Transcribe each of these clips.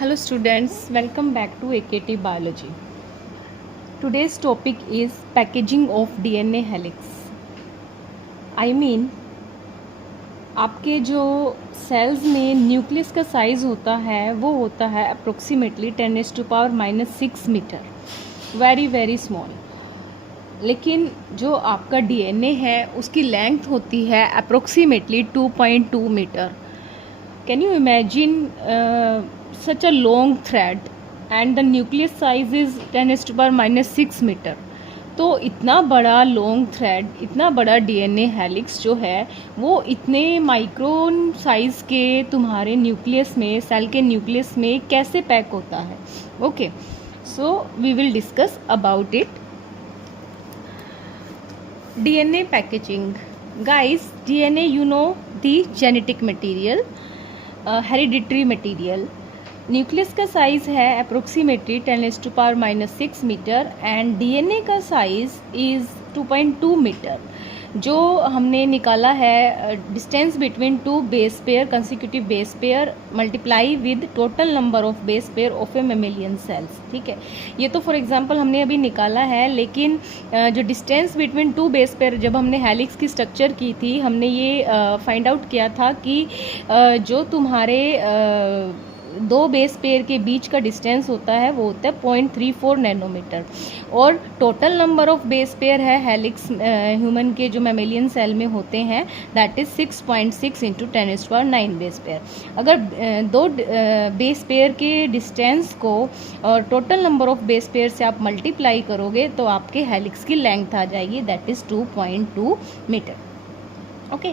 Hello students, welcome back to AKT Biology. Today's topic is packaging of DNA helix. I mean आपके जो sales में nucleus का size होता है वो होता है अप्रोक्सीमेटली 10⁻⁻6 मीटर, वेरी स्मॉल। लेकिन जो आपका डीएनए है उसकी लेंथ होती है approximately 2.2 metre. Can you imagine such a long thread and the nucleus size is 10⁻⁻6 metre. तो इतना बड़ा लॉन्ग थ्रेड, इतना बड़ा डीएनए हेलिक्स जो है वो इतने माइक्रोन साइज़ के तुम्हारे न्यूक्लियस में, सेल के न्यूक्लियस में कैसे पैक होता है। Okay, so we will discuss about it. DNA packaging, guys, DNA you know the genetic material, hereditary material. Nucleus का साइज़ है अप्रोक्सीमेटली 10⁻⁻6 मीटर एंड डीएनए का साइज़ इज़ 2.2 मीटर। जो हमने निकाला है distance between two base pair, consecutive base pair multiply with total number of base pair of a mammalian cells. ठीक है, ये तो फॉर एग्जांपल हमने अभी निकाला है, लेकिन जो distance between two base pair, जब हमने हेलिक्स की स्ट्रक्चर की थी, हमने ये फाइंड आउट किया था कि जो तुम्हारे दो बेस पेयर के बीच का डिस्टेंस होता है वो होता है 0.34 नैनोमीटर, और total number of base pair है हेलिक्स ह्यूमन के जो मेमेलियन सेल में होते हैं that is 6.6 into 10⁻⁹ base pair. अगर दो बेस पेयर के डिस्टेंस को और total number of base pair से आप मल्टीप्लाई करोगे तो आपके हेलिक्स की लेंथ आ जाएगी that is 2.2 metre. Okay,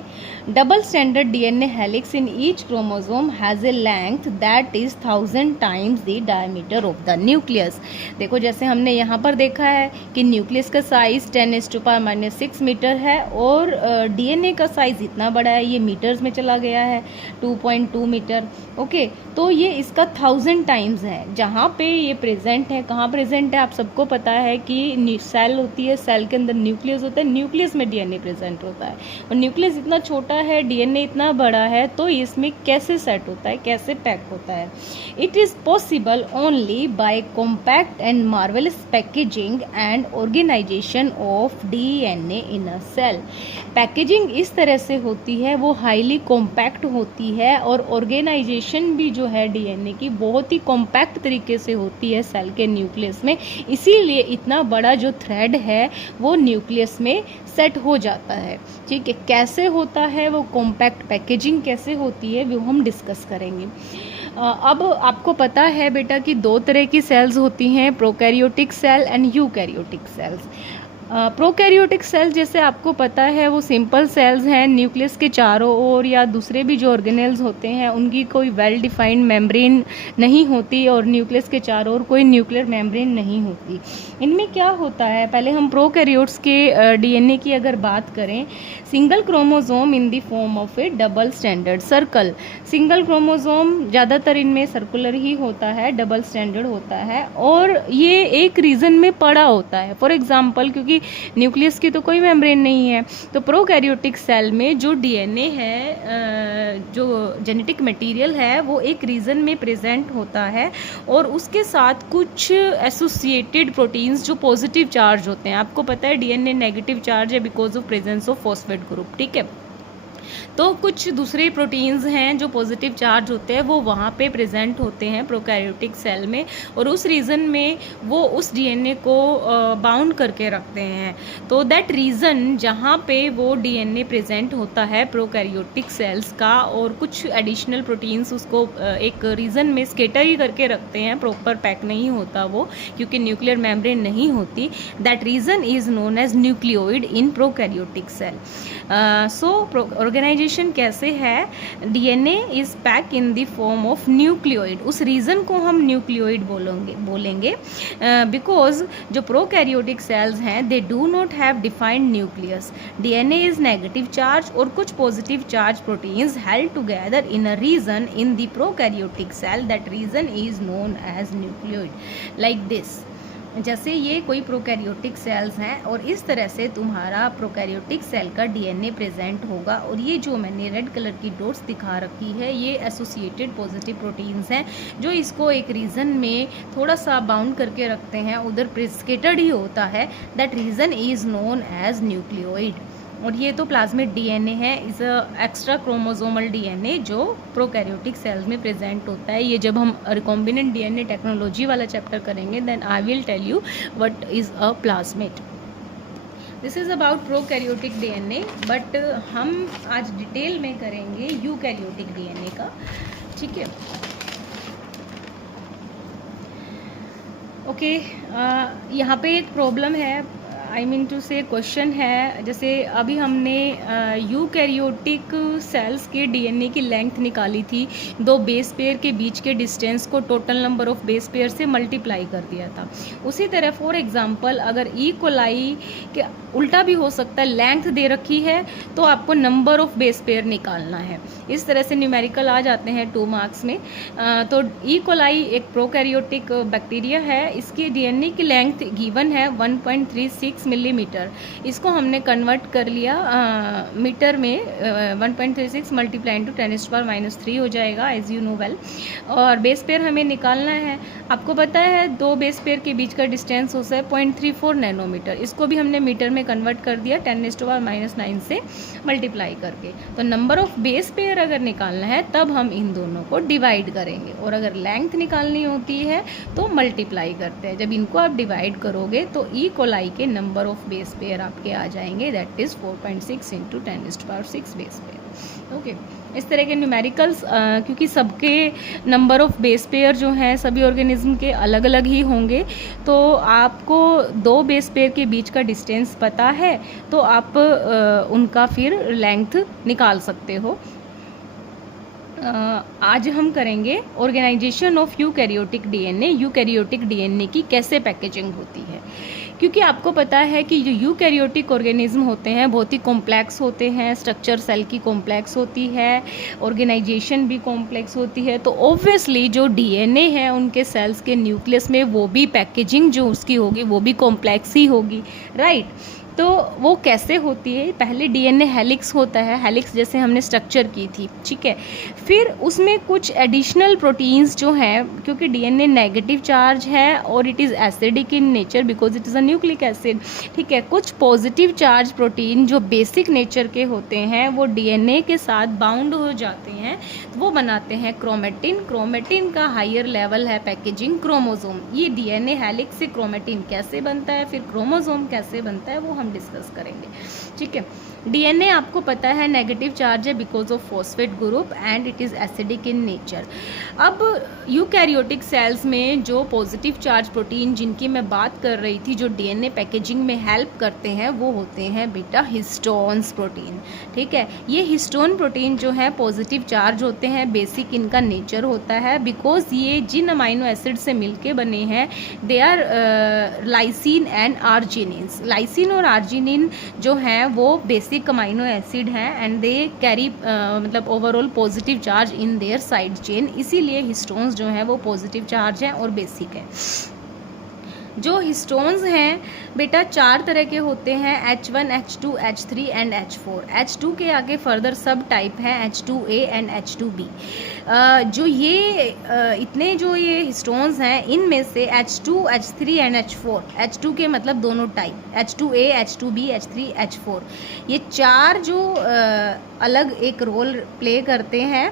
double stranded DNA helix in each chromosome has a length that is 1000 times the diameter of the nucleus। देखो, जैसे हमने यहाँ पर देखा है कि न्यूक्लियस का साइज 10⁻⁻6 मीटर है और डीएनए का साइज इतना बड़ा है, ये मीटर्स में चला गया है 2.2 मीटर। ओके, तो ये इसका 1000 टाइम्स है। जहाँ पे ये प्रेजेंट है, कहाँ प्रेजेंट है, आप सबको पता है कि सेल होती है, सेल के अंदर न्यूक्लियस होता है, न्यूक्लियस में डीएनए प्रेजेंट होता है, और न्यूक्लियस इतना छोटा है, डीएनए इतना बड़ा है, तो इसमें कैसे सेट होता है, कैसे पैक होता है। It is possible only by compact and marvellous packaging and organisation of DNA in a cell. Packaging इस तरह से होती है, वो हाईली कॉम्पैक्ट होती है, और ऑर्गेनाइजेशन भी जो है डीएनए की बहुत ही कॉम्पैक्ट तरीके से होती है सेल के न्यूक्लियस में, इसीलिए इतना बड़ा जो थ्रेड है वो न्यूक्लियस में सेट हो जाता है। ठीक है, कैसे होता है वो कॉम्पैक्ट पैकेजिंग कैसे होती है वो हम डिस्कस करेंगे। अब आपको पता है बेटा कि दो तरह की सेल्स होती हैं, prokaryotic cell and eukaryotic cells. Prokaryotic cell जैसे आपको पता है वो सिंपल सेल्स हैं, न्यूक्लियस के चारों ओर या दूसरे भी जो ऑर्गेनेल्स होते हैं उनकी कोई वेल डिफाइंड मेम्ब्रेन नहीं होती, और न्यूक्लियस के चारों ओर कोई न्यूक्लियर मेम्ब्रेन नहीं होती। इनमें क्या होता है, पहले हम प्रोकैरियोट्स के डीएनए की अगर बात करें, single chromosome in the form of A double standard circle. Single chromosome ज़्यादातर इनमें सर्कुलर ही होता है, डबल स्टैंडर्ड होता है, और ये एक रीजन में पड़ा होता है। फॉर एग्जांपल, क्योंकि न्यूक्लियस की तो कोई मेम्ब्रेन नहीं है, तो प्रोकैरियोटिक सेल में जो डीएनए है, जो जेनेटिक मटेरियल है, वो एक रीजन में प्रेजेंट होता है, और उसके साथ कुछ एसोसिएटेड प्रोटीन्स जो पॉजिटिव चार्ज होते हैं। आपको पता है डीएनए नेगेटिव चार्ज है because of presence of phosphate group. ठीक है, तो कुछ दूसरे प्रोटीन्स हैं जो पॉजिटिव चार्ज होते हैं, वो वहाँ पे प्रेजेंट होते हैं प्रोकैरियोटिक सेल में, और उस रीजन में वो उस डीएनए को बाउंड करके रखते हैं। तो दैट रीजन जहाँ पे वो डीएनए प्रेजेंट होता है प्रोकैरियोटिक सेल्स का, और कुछ एडिशनल प्रोटीन्स उसको एक रीजन में स्केटर ही करके रखते हैं, प्रॉपर पैक नहीं होता वो, क्योंकि न्यूक्लियर मेम्ब्रेन नहीं होती। That region is known as nucleoid in prokaryotic cell. So organisation कैसे है, DNA is pack in the form of nucleoid. उस रीजन को हम न्यूक्लियोइड बोलेंगे बिकॉज जो प्रोकैरियोटिक सेल्स हैं they do not have defined nucleus. DNA is negative charge और कुछ positive charge proteins held together in a region in the prokaryotic cell. That region is known as nucleoid, like this. जैसे ये कोई prokaryotic cells हैं और इस तरह से तुम्हारा प्रोकैरियोटिक सेल का डीएनए प्रेजेंट होगा। और ये जो मैंने रेड कलर की डॉट्स दिखा रखी है ये एसोसिएटेड पॉजिटिव प्रोटीन्स हैं जो इसको एक रीजन में थोड़ा सा बाउंड करके रखते हैं, उधर प्रिस्केटेड ही होता है। That region is known as nucleoid. और ये तो प्लाज्मिड डीएनए है, इस एक्स्ट्रा क्रोमोसोमल डीएनए जो प्रोकैरियोटिक सेल्स में प्रेजेंट होता है। ये जब हम रिकॉम्बिनेंट डीएनए टेक्नोलॉजी वाला चैप्टर करेंगे then I will tell you what is a plasmid. This is about prokaryotic DNA, but हम आज डिटेल में करेंगे यूकैरियोटिक डीएनए का, ठीक है। ओके, यहाँ पे एक प्रॉब्लम है, आई मीन टू से क्वेश्चन है। जैसे अभी हमने यूकैरियोटिक सेल्स के डीएनए की लेंथ निकाली थी, दो बेस पेयर के बीच के डिस्टेंस को total number of base pair से मल्टीप्लाई कर दिया था। उसी तरह फॉर एग्जांपल अगर ई कोलाई के उल्टा भी हो सकता है, लेंथ दे रखी है तो आपको नंबर ऑफ बेस पेयर निकालना है। इस तरह से न्यूमेरिकल आ जाते हैं 2 मार्क्स में। तो ई कोलाई एक प्रोकैरियोटिक बैक्टीरिया है, इसकी डीएनए की लेंथ गिवन है 1.36 मिलीमीटर। इसको हमने कन्वर्ट कर लिया मीटर में, 1.36 मल्टीप्लाई इंटू 10⁻³ हो जाएगा एज यू नो वेल। और बेस पेयर हमें निकालना है, आपको पता है दो बेस पेयर के बीच का डिस्टेंस होता है 0.34 नैनोमीटर। इसको भी हमने मीटर में कन्वर्ट कर दिया 10⁻⁹ से मल्टीप्लाई करके। तो नंबर ऑफ बेस पेयर अगर निकालना है तब हम इन दोनों को डिवाइड करेंगे, और अगर लेंथ निकालनी होती है तो मल्टीप्लाई करते हैं। जब इनको आप डिवाइड करोगे तो ई कोलाई के नंबर ऑफ बेस पेयर आपके आ जाएंगे, that is 4.6 into 10⁻⁶ base pair. Okay, इस तरह के न्यूमेरिकल्स, क्योंकि सबके नंबर ऑफ बेस पेयर जो हैं सभी ऑर्गेनिज्म के अलग अलग ही होंगे, तो आपको दो बेस पेयर के बीच का डिस्टेंस पता है तो आप उनका फिर लेंथ निकाल सकते हो। आज हम करेंगे organisation of eukaryotic DNA, eukaryotic DNA की कैसे पैकेजिंग होती है। क्योंकि आपको पता है कि जो यूकैरियोटिक ऑर्गेनिज्म होते हैं बहुत ही कॉम्प्लेक्स होते हैं, स्ट्रक्चर सेल की कॉम्प्लेक्स होती है, ऑर्गेनाइजेशन भी कॉम्प्लेक्स होती है। तो ऑब्वियसली जो डीएनए है उनके सेल्स के न्यूक्लियस में वो भी पैकेजिंग जो उसकी होगी वो भी कॉम्प्लेक्स ही होगी, राइट। तो वो कैसे होती है, पहले डीएनए हेलिक्स होता है, हेलिक्स जैसे हमने स्ट्रक्चर की थी, ठीक है। फिर उसमें कुछ एडिशनल प्रोटीन्स जो हैं, क्योंकि डीएनए नेगेटिव चार्ज है और it is acidic in nature because it is a nucleic acid, ठीक है। कुछ पॉजिटिव चार्ज प्रोटीन जो बेसिक नेचर के होते हैं वो डीएनए के साथ बाउंड हो जाते हैं, तो वो बनाते हैं क्रोमेटिन। क्रोमेटिन का हायर लेवल है पैकेजिंग क्रोमोसोम। ये डीएनए हेलिक्स से क्रोमेटिन कैसे बनता है, फिर क्रोमोसोम कैसे बनता है, वो हम डिस्कस करेंगे, ठीक है। डीएनए आपको पता है नेगेटिव चार्ज है because of phosphate group and it is acidic in nature. अब यूकैरियोटिक सेल्स में जो पॉजिटिव चार्ज प्रोटीन जिनकी मैं बात कर रही थी जो डीएनए पैकेजिंग में हेल्प करते हैं वो होते हैं बेटा हिस्टोन्स प्रोटीन, ठीक है। ये हिस्टोन प्रोटीन जो है पॉजिटिव चार्ज होते हैं, बेसिक इनका नेचर होता है बिकॉज ये जिन अमाइनो एसिड से मिलके बने हैं they are lysine and arginines. Lysine और आर्जिनिन जो हैं वो बेसिक अमाइनो एसिड हैं एंड दे कैरी मतलब overall positive charge in their side chain, इसीलिए हिस्टोन्स जो हैं वो पॉजिटिव चार्ज हैं और बेसिक है। जो हिस्टोन्स हैं बेटा 4 तरह के होते हैं, H1, H2, H3 and H4। H2 के आगे फर्दर सब टाइप है H2A एंड H2B। जो ये इतने जो ये हिस्टोन्स हैं इनमें से H2, H3 and H4, H2 के मतलब दोनों type, H2A, H2B, H3, H4, ये 4 जो अलग एक रोल प्ले करते हैं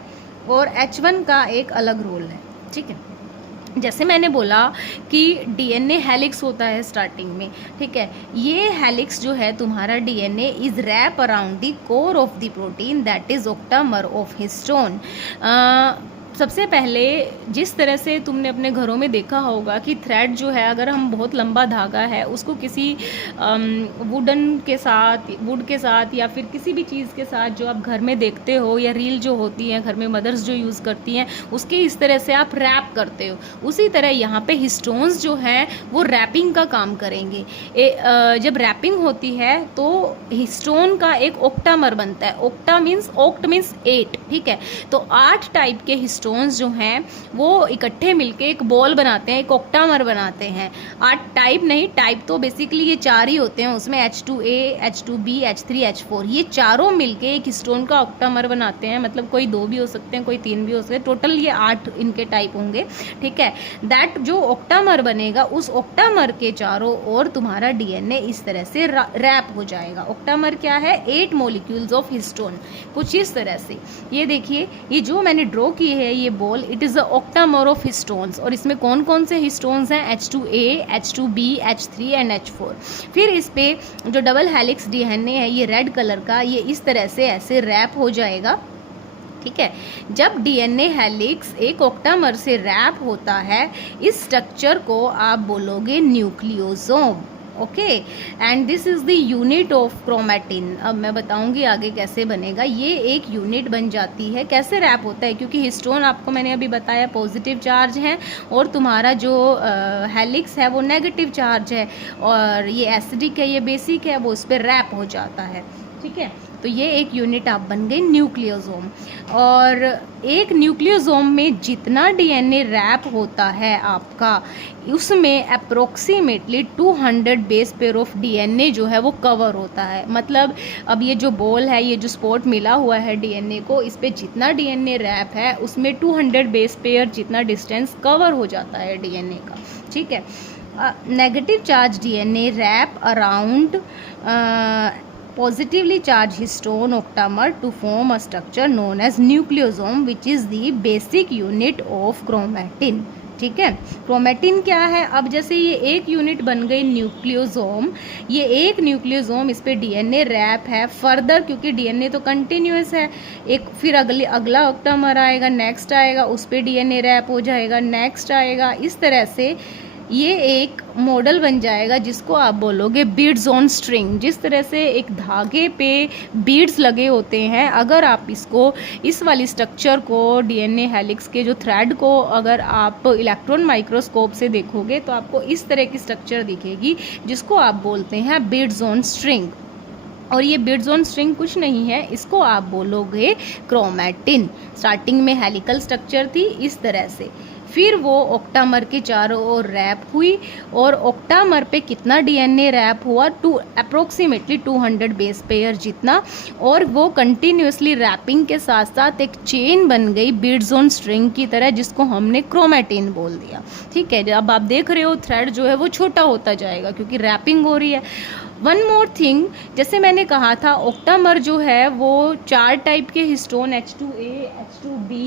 और H1 का एक अलग रोल है, ठीक है। जैसे मैंने बोला कि डीएनए हेलिक्स होता है स्टार्टिंग में, ठीक है। ये हेलिक्स जो है तुम्हारा DNA is wrap around the core of the protein that is octamer of histone. सबसे पहले जिस तरह से तुमने अपने घरों में देखा होगा कि थ्रेड जो है अगर हम बहुत लंबा धागा है उसको किसी वुड के साथ या फिर किसी भी चीज़ के साथ जो आप घर में देखते हो या रील जो होती हैं घर में मदर्स जो यूज़ करती हैं उसके इस तरह से आप रैप करते हो, उसी तरह यहाँ पे हिस्टोन्स जो हैं वो रैपिंग का काम करेंगे। जब रैपिंग होती है तो हिस्टोन का एक ओक्टामर बनता है। ओक्टा मीन्स 8, ठीक है। तो 8 टाइप के हिस्टोन हिस्टोन्स जो हैं वो इकट्ठे मिलके एक बॉल बनाते हैं, एक ऑक्टामर बनाते हैं। 8 टाइप नहीं, टाइप तो बेसिकली ये 4 ही होते हैं, उसमें H2A, H2B, H3, H4 ये चारों मिलके एक हिस्टोन का ऑक्टामर बनाते हैं। मतलब कोई 2 भी हो सकते हैं, कोई 3 भी हो सकते हैं, टोटल ये 8 इनके टाइप होंगे, ठीक है। दैट जो ऑक्टामर बनेगा, उस ऑक्टामर के चारों ओर तुम्हारा डीएनए इस तरह से रैप हो जाएगा। ऑक्टामर क्या है? 8 मॉलिक्यूल्स ऑफ हिस्टोन, कुछ इस तरह से। ये देखिए, ये जो मैंने ड्रॉ की है ये ball, it is a octamer of histones. और इसमें कौन कौन से हिस्टोन्स हैं? H2A, H2B, H3 and H4। फिर इस पे जो डबल हेलिक्स डीएनए है ये रेड कलर का, ये इस तरह से ऐसे रैप हो जाएगा, ठीक है। जब डीएनए हेलिक्स एक ऑक्टामर से रैप होता है, इस स्ट्रक्चर को आप बोलोगे nucleosome, okay. And this is the unit of chromatin. अब मैं बताऊंगी आगे कैसे बनेगा। ये एक यूनिट बन जाती है। कैसे रैप होता है? क्योंकि हिस्टोन आपको मैंने अभी बताया पॉजिटिव चार्ज है और तुम्हारा जो हेलिक्स है वो नेगेटिव चार्ज है, और ये एसिडिक है, ये बेसिक है, वो उस पर रैप हो जाता है, ठीक है। तो ये एक यूनिट आप बन गई न्यूक्लियोसोम। और एक न्यूक्लियोसोम में जितना डीएनए रैप होता है आपका, उसमें approximately 200 base pair of DNA जो है वो कवर होता है। मतलब अब ये जो बॉल है, ये जो स्पॉट मिला हुआ है डीएनए को, इस पे जितना डीएनए रैप है उसमें 200 बेस पेयर जितना डिस्टेंस कवर हो जाता है डीएनए का, ठीक है। Negative charge DNA wrap around positively charged histone octamer to form a structure known as nucleosome, which is the basic unit of chromatin, ठीक है। क्रोमैटिन क्या है? अब जैसे ये एक यूनिट बन गई न्यूक्लियोसोम, ये एक न्यूक्लियोसोम, इस पे डीएनए रैप है। फर्दर क्योंकि डीएनए तो कंटिन्यूस है, एक फिर अगला ऑक्टामर आएगा, नेक्स्ट आएगा, उस पे डीएनए रैप हो जाएगा, नेक्स्ट आएगा, इस तरह से ये एक मॉडल बन जाएगा जिसको आप बोलोगे बीड्स ऑन स्ट्रिंग। जिस तरह से एक धागे पे बीड्स लगे होते हैं, अगर आप इसको, इस वाली स्ट्रक्चर को, डीएनए हेलिक्स के जो थ्रेड को अगर आप इलेक्ट्रॉन माइक्रोस्कोप से देखोगे तो आपको इस तरह की स्ट्रक्चर दिखेगी जिसको आप बोलते हैं बीड्स ऑन स्ट्रिंग। और ये बीड्स ऑन स्ट्रिंग कुछ नहीं है, इसको आप बोलोगे क्रोमैटिन। स्टार्टिंग में हेलिकल स्ट्रक्चर थी इस तरह से, फिर वो ऑक्टामर के चारों ओर रैप हुई, और ऑक्टामर पे कितना डीएनए रैप हुआ? अप्रोक्सीमेटली 200 बेस पेयर जितना, और वो कंटिन्यूसली रैपिंग के साथ साथ एक चेन बन गई बीड्स ऑन स्ट्रिंग की तरह, जिसको हमने क्रोमैटिन बोल दिया, ठीक है। अब आप देख रहे हो थ्रेड जो है वो छोटा होता जाएगा क्योंकि रैपिंग हो रही है। वन मोर थिंग, जैसे मैंने कहा था ऑक्टामर जो है वो 4 टाइप के histone H2A, H2B,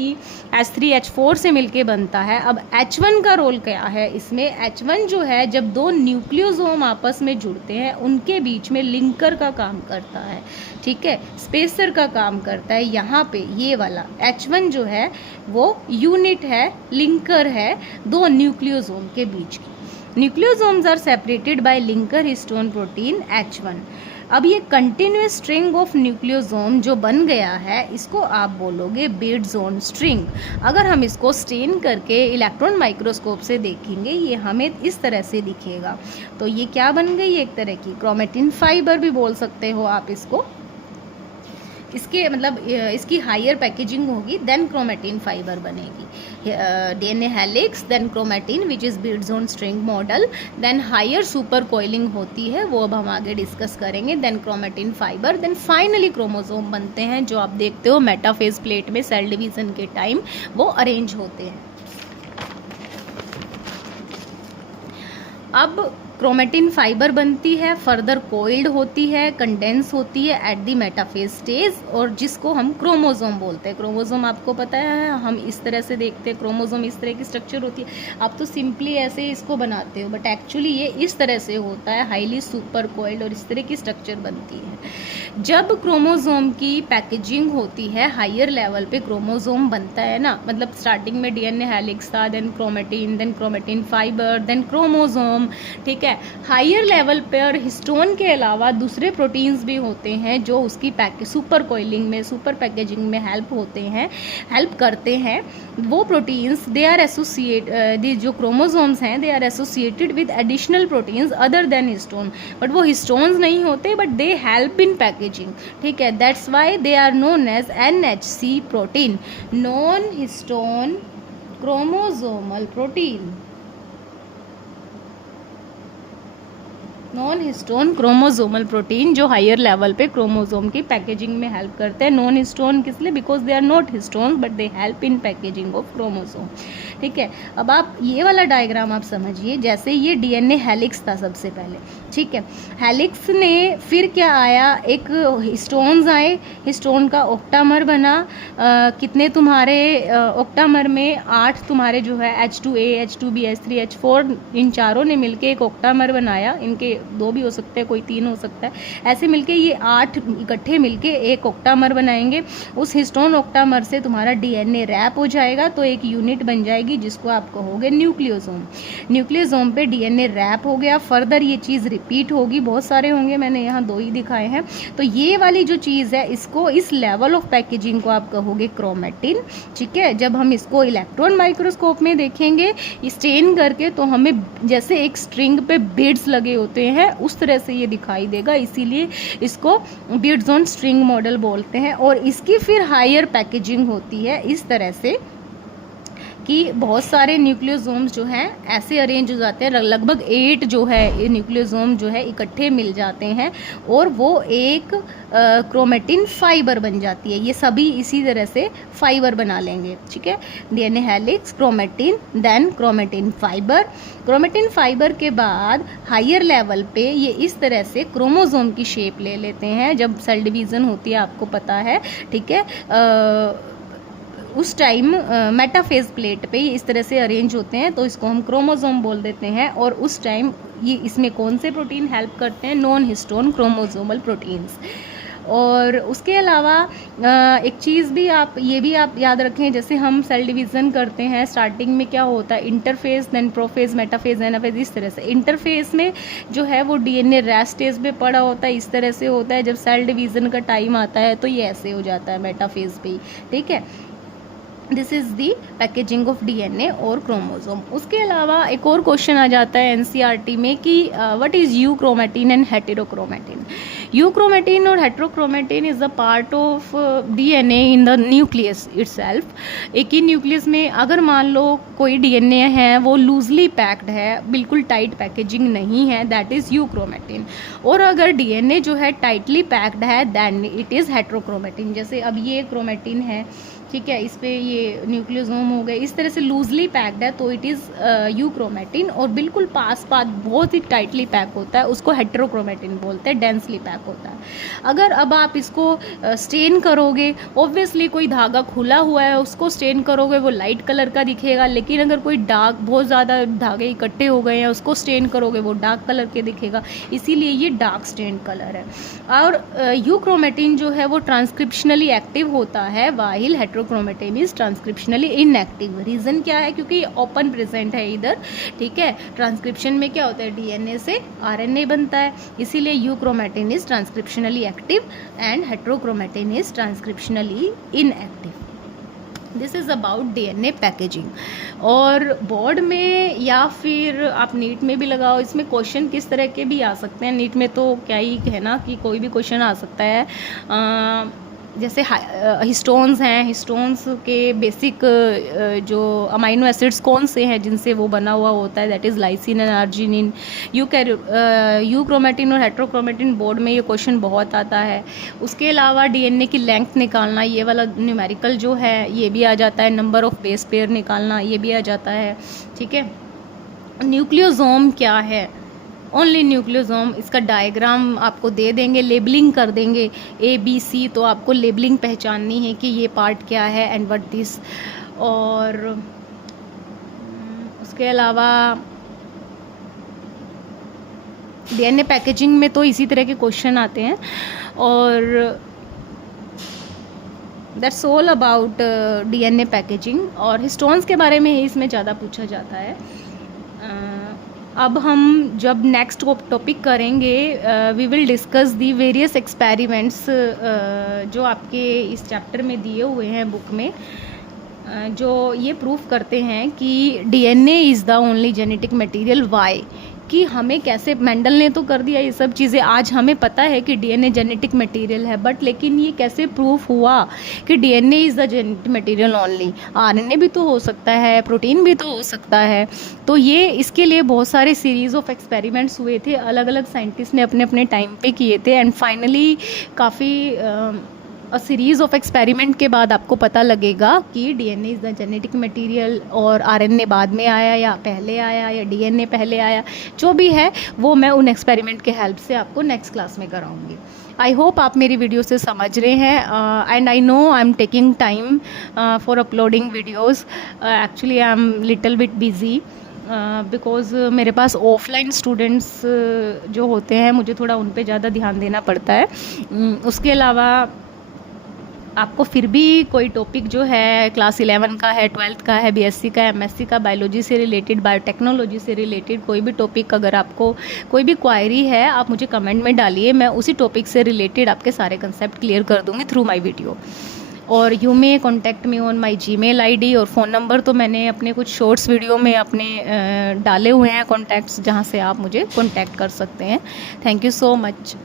H3, H4 से मिलके बनता है। अब H1 का रोल क्या है इसमें? H1 जो है, जब 2 न्यूक्लियोसोम आपस में जुड़ते हैं उनके बीच में लिंकर का काम करता है, ठीक है, स्पेसर का काम करता है। यहाँ पे ये वाला H1 जो है वो यूनिट है, लिंकर है 2 न्यूक्लियोसोम के बीच की। Nucleosomes are separated by linker histone protein H1। अब ये कंटिन्यूस स्ट्रिंग ऑफ न्यूक्लियोसोम जो बन गया है, इसको आप बोलोगे बीड्स ऑन स्ट्रिंग। अगर हम इसको स्टेन करके इलेक्ट्रॉन माइक्रोस्कोप से देखेंगे, ये हमें इस तरह से दिखेगा। तो ये क्या बन गई? एक तरह की क्रोमैटिन फाइबर भी बोल सकते हो आप इसको। इसके मतलब इसकी हायर पैकेजिंग होगी, देन क्रोमैटिन फाइबर बनेगी। DNA helix, then chromatin which is beads on string model, then higher super coiling होती है, वो अब हम आगे डिस्कस करेंगे, then chromatin fibre, then finally chromosome बनते हैं जो आप देखते हो मेटाफेज प्लेट में सेल डिवीजन के टाइम वो अरेंज होते हैं। अब क्रोमैटिन फाइबर बनती है, फर्दर कोइल्ड होती है, कंडेंस होती है एट द मेटाफेज स्टेज, और जिसको हम क्रोमोसोम बोलते हैं। क्रोमोसोम आपको पता है हम इस तरह से देखते हैं, क्रोमोसोम इस तरह की स्ट्रक्चर होती है। आप तो सिंपली ऐसे इसको बनाते हो, बट एक्चुअली ये इस तरह से होता है, हाईली सुपर कोइल्ड, और इस तरह की स्ट्रक्चर बनती है। जब क्रोमोसोम की पैकेजिंग होती है, हायर लेवल पे क्रोमोसोम बनता है ना, मतलब स्टार्टिंग में डीएनए हेलिक्स था, then chromatin fibre, then chromosome, ठीक है। है। हायर लेवल पर हिस्टोन के अलावा दूसरे प्रोटीन्स भी होते हैं जो उसकी सुपर कोइलिंग में, सुपर पैकेजिंग में हेल्प करते हैं। वो प्रोटीन्स दे आर जो क्रोमोसोम्स हैं they are associated with additional proteins other than histone, but वो हिस्टोन्स नहीं होते, but they help in packaging, ठीक है। That's why they are known as NHC protein, non histone chromosomal protein, non histone chromosomal protein जो higher level पे chromosome की packaging में help करते हैं। नॉन हिस्टोन किस लिए? Because they are not histone but they help in packaging of chromosome, ठीक है। अब आप ये वाला डायग्राम आप समझिए, जैसे ये DNA हेलिक्स था सबसे पहले, ठीक है। हेलिक्स ने फिर क्या आया, एक हिस्टोन्स आए, हिस्टोन का ऑक्टामर बना। कितने तुम्हारे ऑक्टामर में 8 तुम्हारे जो है H2A, H2B, H3, H4, इन चारों ने मिलके एक ऑक्टामर बनाया। इनके 2 भी हो सकते हैं, कोई 3 हो सकता है, ऐसे मिलके ये 8 इकट्ठे मिलके एक ऑक्टामर बनाएंगे। उस हिस्टोन ऑक्टामर से तुम्हारा DNA रैप हो जाएगा, तो एक यूनिट बन जाएगी जिसको आप कहोगे न्यूक्लियोसोम। न्यूक्लियोसोम पे DNA रैप हो गया। फर्दर ये चीज़ रिपीट होगी, बहुत सारे होंगे, मैंने यहाँ 2 ही दिखाए हैं। तो ये वाली जो चीज़ है, इसको, इस लेवल ऑफ पैकेजिंग को आप कहोगे क्रोमेटिन, ठीक है। जब हम इसको इलेक्ट्रॉन माइक्रोस्कोप में देखेंगे स्टेन करके, तो हमें जैसे एक स्ट्रिंग पे बीड्स लगे होते हैं उस तरह से ये दिखाई देगा, इसीलिए इसको बीड्स ऑन स्ट्रिंग मॉडल बोलते हैं। और इसकी फिर हायर पैकेजिंग होती है इस तरह से कि बहुत सारे न्यूक्लियोसोम्स जो हैं ऐसे अरेंज हो जाते हैं, लगभग 8 जो है ये न्यूक्लियोसोम जो है इकट्ठे मिल जाते हैं और वो एक क्रोमेटिन फाइबर बन जाती है। ये सभी इसी तरह से फाइबर बना लेंगे, ठीक है। DNA helix, chromatin, then chromatin fibre. Chromatin fibre के बाद हायर लेवल पे ये इस तरह से क्रोमोसोम की शेप ले लेते हैं। जब सेल डिवीज़न होती है, आपको पता है, ठीक है, उस टाइम मेटाफेज प्लेट पे ये इस तरह से अरेंज होते हैं, तो इसको हम क्रोमोसोम बोल देते हैं। और उस टाइम ये इसमें कौन से प्रोटीन हेल्प करते हैं? Non histone chromosomal proteins. और उसके अलावा एक चीज़ भी आप याद रखें, जैसे हम सेल डिवीज़न करते हैं, स्टार्टिंग में क्या होता है, interphase, then prophase, metaphase, anaphase, इस तरह से। इंटरफेस में जो है वो DNA रेस्ट स्टेज पे पड़ा होता है, इस तरह से होता है। जब सेल डिवीज़न का टाइम आता है तो ये ऐसे हो जाता है मेटाफेज पे ही, ठीक है। This is the packaging of DNA और क्रोमोसोम। उसके अलावा एक और क्वेश्चन आ जाता है NCERT में कि what is euchromatin and heterochromatin. Euchromatin और heterochromatin is a part of DNA in the nucleus itself. एक ही न्यूक्लियस में अगर मान लो कोई DNA है वो लूजली पैक्ड है, बिल्कुल टाइट पैकेजिंग नहीं है, दैट इज़ यूक्रोमेटिन। और अगर DNA जो है टाइटली पैक्ड है, दैन इट इज़ हेटेरोक्रोमेटिन। जैसे अब ये क्रोमेटिन है, ठीक है, इस पे ये न्यूक्लियोसोम हो गए, इस तरह से लूजली पैक्ड है तो इट इज़ यूक्रोमेटिन। और बिल्कुल पास बहुत ही टाइटली पैक होता है, उसको हेटेरोक्रोमेटिन बोलते हैं, डेंसली पैक होता है। अगर अब आप इसको स्टेन करोगे, ऑब्वियसली कोई धागा खुला हुआ है उसको स्टेन करोगे वो लाइट कलर का दिखेगा, लेकिन अगर कोई डार्क, बहुत ज़्यादा धागे इकट्ठे हो गए हैं उसको स्टेन करोगे वो डार्क कलर के दिखेगा, इसीलिए ये डार्क स्टेन कलर है। और यूक्रोमेटिन जो है वो ट्रांसक्रिप्शनली एक्टिव होता है, वाहिल हेटेरोक्रोमेटिन इज ट्रांसक्रिप्शनली इनएक्टिव। रीज़न क्या है? क्योंकि ओपन प्रेजेंट है इधर, ठीक है। ट्रांसक्रिप्शन में क्या होता है, DNA से RNA बनता है, इसीलिए euchromatin is transcriptionally active and heterochromatin is transcriptionally inactive. This is about DNA packaging. और बोर्ड में या फिर आप नीट में भी लगाओ, इसमें क्वेश्चन किस तरह के भी आ सकते हैं। नीट में तो क्या ही है ना कि कोई भी क्वेश्चन आ सकता है। जैसे हिस्टोन्स हैं, हिस्टोन्स के बेसिक जो अमाइनो एसिड्स कौन से हैं जिनसे वो बना हुआ होता है, that is lysine and arginine. Euchromatin और हेटेरोक्रोमेटिन बोर्ड में ये क्वेश्चन बहुत आता है। उसके अलावा DNA की लेंथ निकालना, ये वाला न्यूमेरिकल जो है ये भी आ जाता है। नंबर ऑफ बेस पेयर निकालना ये भी आ जाता है, ठीक है। न्यूक्लियोसोम क्या है, ओनली न्यूक्लियोसोम, इसका डायग्राम आपको दे देंगे, लेबलिंग कर देंगे ABC, तो आपको लेबलिंग पहचाननी है कि ये पार्ट क्या है एंड व्हाट दिस। और उसके अलावा DNA पैकेजिंग में तो इसी तरह के क्वेश्चन आते हैं। और that's all about DNA packaging. और हिस्टोन्स के बारे में इसमें ज़्यादा पूछा जाता है। अब हम जब नेक्स्ट टॉपिक करेंगे, we will discuss the various experiments जो आपके इस चैप्टर में दिए हुए हैं बुक में, जो ये प्रूफ करते हैं कि DNA is the only genetic material. Why, कि हमें कैसे, मेंडल ने तो कर दिया ये सब चीज़ें, आज हमें पता है कि डीएनए जेनेटिक मटेरियल है, बट लेकिन ये कैसे प्रूफ हुआ कि DNA is the genetic material only? RNA भी तो हो सकता है, प्रोटीन भी तो हो सकता है। तो ये इसके लिए बहुत सारे सीरीज़ ऑफ एक्सपेरिमेंट्स हुए थे, अलग अलग साइंटिस्ट ने अपने अपने टाइम पे किए थे, एंड फाइनली काफ़ी सीरीज़ ऑफ एक्सपेरिमेंट के बाद आपको पता लगेगा कि DNA is the genetic material, और आरएनए बाद में आया या पहले आया या डीएनए पहले आया, जो भी है वो मैं उन एक्सपेरिमेंट के हेल्प से आपको नेक्स्ट क्लास में कराऊंगी। आई होप आप मेरी वीडियो से समझ रहे हैं, and I know I am taking time for uploading videos. Actually I am little bit busy because मेरे पास ऑफलाइन स्टूडेंट्स जो होते हैं, मुझे थोड़ा उन पे ज़्यादा ध्यान देना पड़ता है। उसके अलावा आपको फिर भी कोई टॉपिक जो है क्लास 11 का है, 12th का है, बीएससी का है, एमएससी का, बायोलॉजी से रिलेटेड, बायोटेक्नोलॉजी से रिलेटेड कोई भी टॉपिक, अगर आपको कोई भी क्वायरी है, आप मुझे कमेंट में डालिए, मैं उसी टॉपिक से रिलेटेड आपके सारे कंसेप्ट क्लियर कर दूँगी थ्रू माई वीडियो। और you may contact me on my Gmail ID, और फ़ोन नंबर तो मैंने अपने कुछ शॉर्ट्स वीडियो में अपने डाले हुए हैं कॉन्टैक्ट्स, जहाँ से आप मुझे कॉन्टैक्ट कर सकते हैं। Thank you so much.